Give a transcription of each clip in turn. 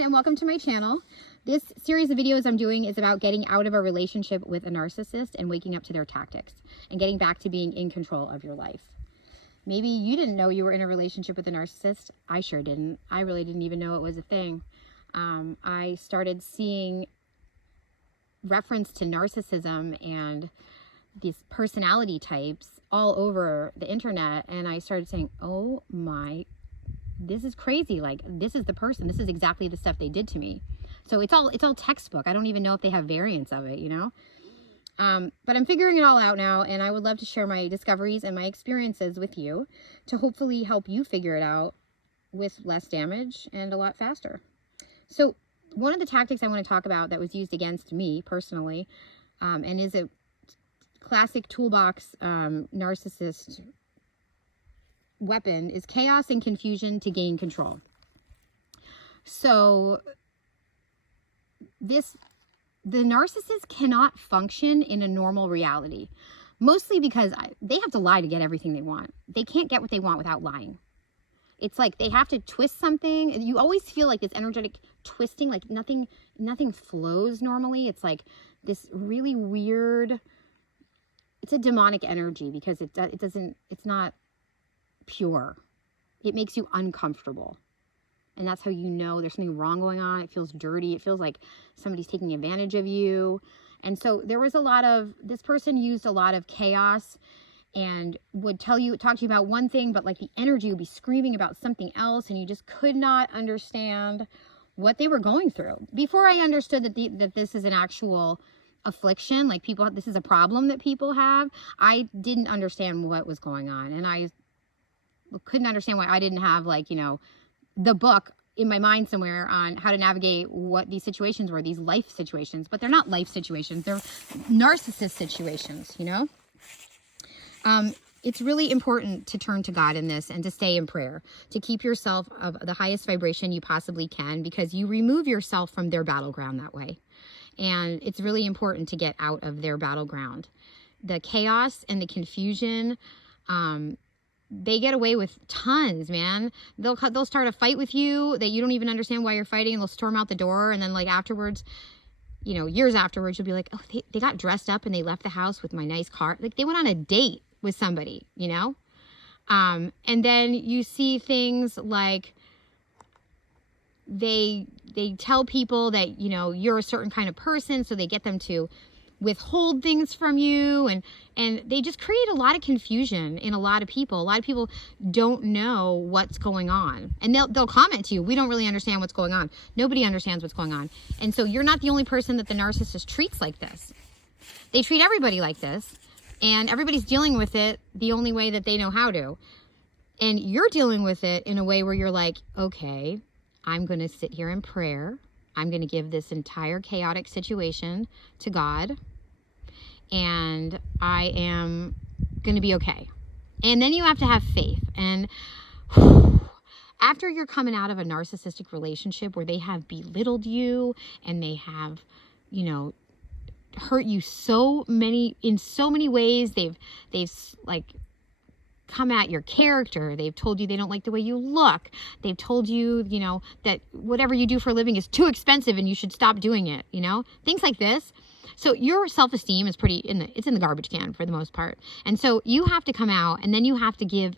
everyone, and welcome to my channel. This series of videos I'm doing is about getting out of a relationship with a narcissist and waking up to their tactics and getting back to being in control of your life. Maybe you didn't know you were in a relationship with a narcissist. I sure didn't. I really didn't even know it was a thing. I started seeing reference to narcissism and these personality types all over the internet, and I started saying, oh my, this is crazy. Like, this is the person. This is exactly the stuff they did to me. So it's all textbook. I don't even know if they have variants of it, you know? But I'm figuring it all out now, and I would love to share my discoveries and my experiences with you to hopefully help you figure it out with less damage and a lot faster. So one of the tactics I want to talk about that was used against me personally, and is a classic toolbox narcissist weapon, is chaos and confusion to gain control. So the narcissist cannot function in a normal reality, mostly because they have to lie to get everything they want. They can't get what they want without lying. It's like they have to twist something. You always feel like this energetic twisting, like nothing flows normally. It's like this really weird, it's a demonic energy because it's not pure. It makes you uncomfortable. And that's how you know there's something wrong going on. It feels dirty. It feels like somebody's taking advantage of you. And so there was this person used a lot of chaos and would talk to you about one thing, but like the energy would be screaming about something else, and you just could not understand what they were going through. Before I understood that this is an actual affliction, like this is a problem that people have, I didn't understand what was going on. And I couldn't understand why I didn't have, like, you know, the book in my mind somewhere on how to navigate what these situations were, these life situations. But they're not life situations, they're narcissist situations, you know? It's really important to turn to God in this and to stay in prayer, to keep yourself of the highest vibration you possibly can, because you remove yourself from their battleground that way. And it's really important to get out of their battleground. The chaos and the confusion, they get away with tons, man. They'll start a fight with you that you don't even understand why you're fighting, and they'll storm out the door, and then like afterwards, you know, years afterwards, you'll be like, oh, they got dressed up and they left the house with my nice car. Like they went on a date with somebody, you know? And then you see things like they tell people that, you know, you're a certain kind of person, so they get them to withhold things from you, and they just create a lot of confusion in a lot of people. A lot of people don't know what's going on, and they'll comment to you, we don't really understand what's going on. Nobody understands what's going on. And so you're not the only person that the narcissist treats like this. They treat everybody like this, and everybody's dealing with it the only way that they know how to. And you're dealing with it in a way where you're like, okay, I'm going to sit here in prayer. I'm going to give this entire chaotic situation to God, and I am going to be okay. And then you have to have faith. And after you're coming out of a narcissistic relationship where they have belittled you and they have, you know, hurt you in so many ways, they've like come at your character. They've told you they don't like the way you look. They've told you, you know, that whatever you do for a living is too expensive and you should stop doing it, you know, things like this. So your self-esteem is it's in the garbage can for the most part. And so you have to come out, and then you have to give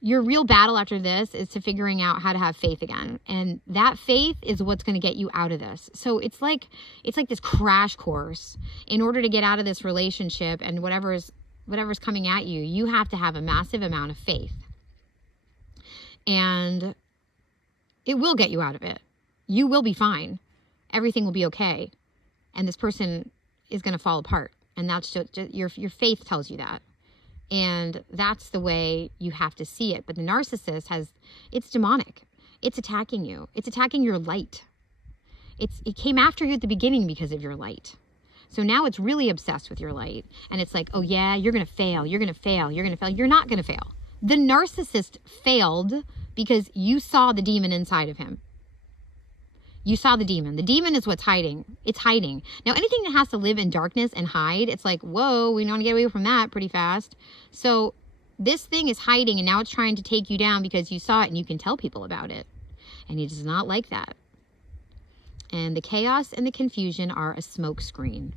your real battle after this is to figuring out how to have faith again. And that faith is what's going to get you out of this. So it's like this crash course. In order to get out of this relationship and whatever's coming at you, you have to have a massive amount of faith. And it will get you out of it. You will be fine. Everything will be okay. And this person is going to fall apart. And that's just your faith tells you that. And that's the way you have to see it. But the narcissist it's demonic. It's attacking you. It's attacking your light. It came after you at the beginning because of your light. So now it's really obsessed with your light. And it's like, oh yeah, you're going to fail. You're going to fail. You're going to fail. You're not going to fail. The narcissist failed because you saw the demon inside of him. You saw the demon. The demon is what's hiding. It's hiding. Now, anything that has to live in darkness and hide, it's like, whoa, we want to get away from that pretty fast. So this thing is hiding, and now it's trying to take you down because you saw it and you can tell people about it. And he does not like that. And the chaos and the confusion are a smoke screen.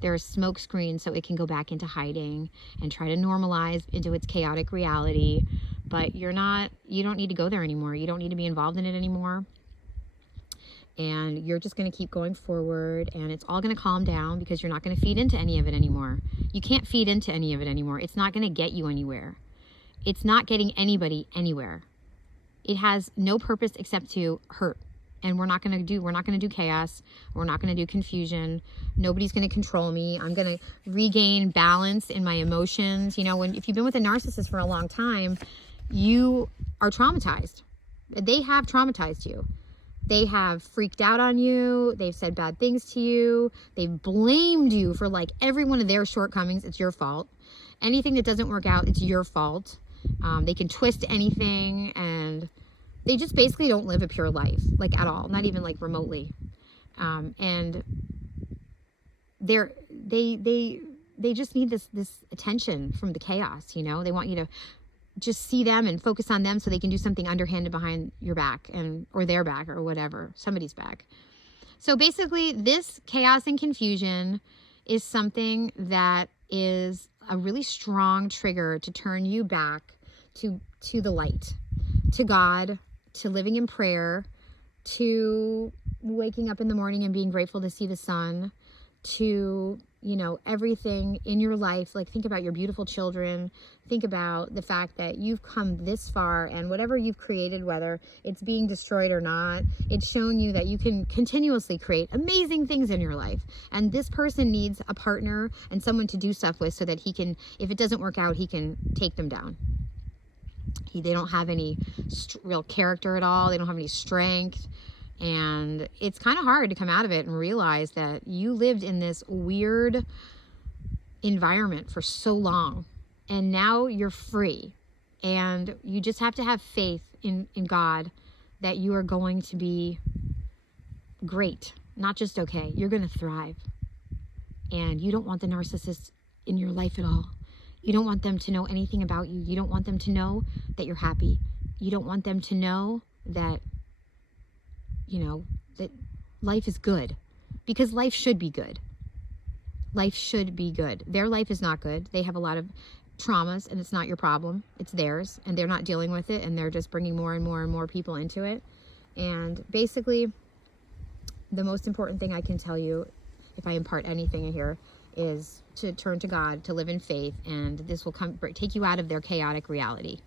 They're a smoke screen so it can go back into hiding and try to normalize into its chaotic reality. But you don't need to go there anymore. You don't need to be involved in it anymore. And you're just going to keep going forward, and it's all going to calm down because you're not going to feed into any of it anymore. You can't feed into any of it anymore. It's not going to get you anywhere. It's not getting anybody anywhere. It has no purpose except to hurt. And we're not going to do chaos. We're not going to do confusion. Nobody's going to control me. I'm going to regain balance in my emotions. You know, if you've been with a narcissist for a long time, you are traumatized. They have traumatized you. They have freaked out on you. They've said bad things to you. They've blamed you for like every one of their shortcomings. It's your fault. Anything that doesn't work out, it's your fault. They can twist anything, and they just basically don't live a pure life, like at all, not even like remotely. And they just need this attention from the chaos, you know. They want you to just see them and focus on them so they can do something underhanded behind your back or their back or whatever, somebody's back. So basically, this chaos and confusion is something that is a really strong trigger to turn you back to the light, to God, to living in prayer, to waking up in the morning and being grateful to see the sun, to, you know, everything in your life. Like, think about your beautiful children. Think about the fact that you've come this far, and whatever you've created, whether it's being destroyed or not, it's shown you that you can continuously create amazing things in your life. And this person needs a partner and someone to do stuff with so that he can, if it doesn't work out, he can take them down. They don't have any real character at all. They don't have any strength. And it's kind of hard to come out of it and realize that you lived in this weird environment for so long, and now you're free. And you just have to have faith in God that you are going to be great, not just okay. You're going to thrive. And you don't want the narcissist in your life at all. You don't want them to know anything about you. You don't want them to know that you're happy. You don't want them to know that, you know, that life is good, because life should be good. Life should be good. Their life is not good. They have a lot of traumas, and it's not your problem. It's theirs, and they're not dealing with it, and they're just bringing more and more and more people into it. And basically, the most important thing I can tell you, if I impart anything here, is to turn to God, to live in faith, and this will take you out of their chaotic reality.